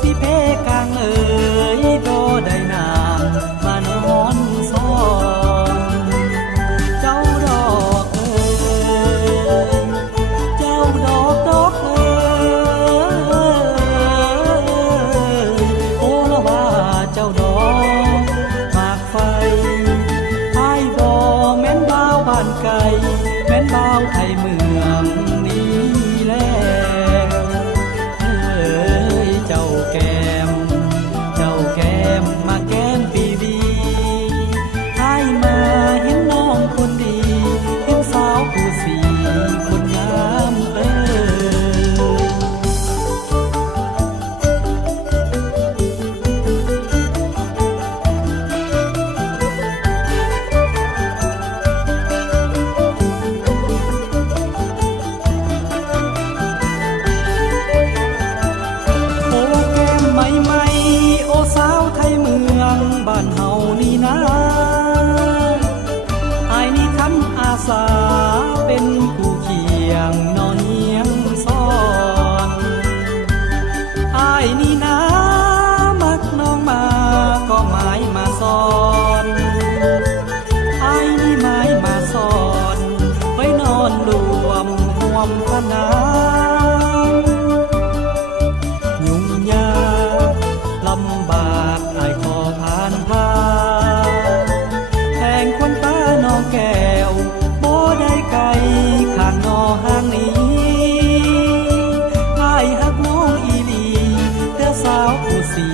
สิเพกางเอ๋ยบ่ได้นางมานอนซ้อนเจ้าดอกเอ๋ยเจ้าดอกดอกเอ๋ยโอ้ละว่าเจ้าดอกมากไฟอ้ายบ่แม่นบ่าวบ้านไกลแม่นบ่าวไทยเมืองนี้แลเจ้าแก้มมาแก้มปีดีให้มาเห็นน้องคนดีเห็นสาวผู้สีคนงามบ้านเฮานี่นะอ้ายนี่คันอาสาเป็นผู้เคียงนอนเฮียงซ้อนอ้ายนี่นะมักน้องมาก็หมายมาสอนอ้ายนี่หมายมาสอนไว้นอนรวมห่วมพนายุ่งยากลำบากอ้ายขอผ่านแทงควันตาน้องแก้วบ่ได้ไกลข้างนอห้างนี้อ้ายฮักน้องอีหลีเด้อสาวผู้สี